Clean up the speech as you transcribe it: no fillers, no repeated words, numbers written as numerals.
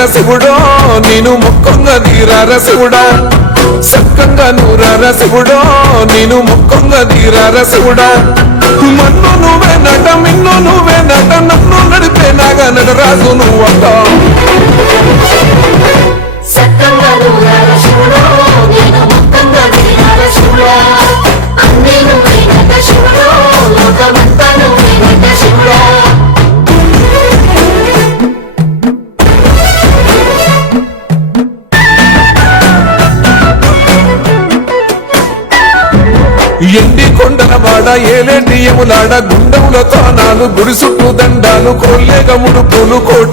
తీరార శివుడో నేను మొక్కంగా తీరార శివుడా సక్కంగా నూరార శివుడో నేను మొక్కంగా తీరార శివుడా మన్ను నువ్వే నట మిన్ను నువ్వే నట నన్ను నడిపే నాగా నటరాజు నువ్వట ఎండి కొండల వాడ ఏలేటి యములాడ గుండముల తానాలు గుడి చుట్టూ దండాలు కోల్లేగ ముడుపులు కోట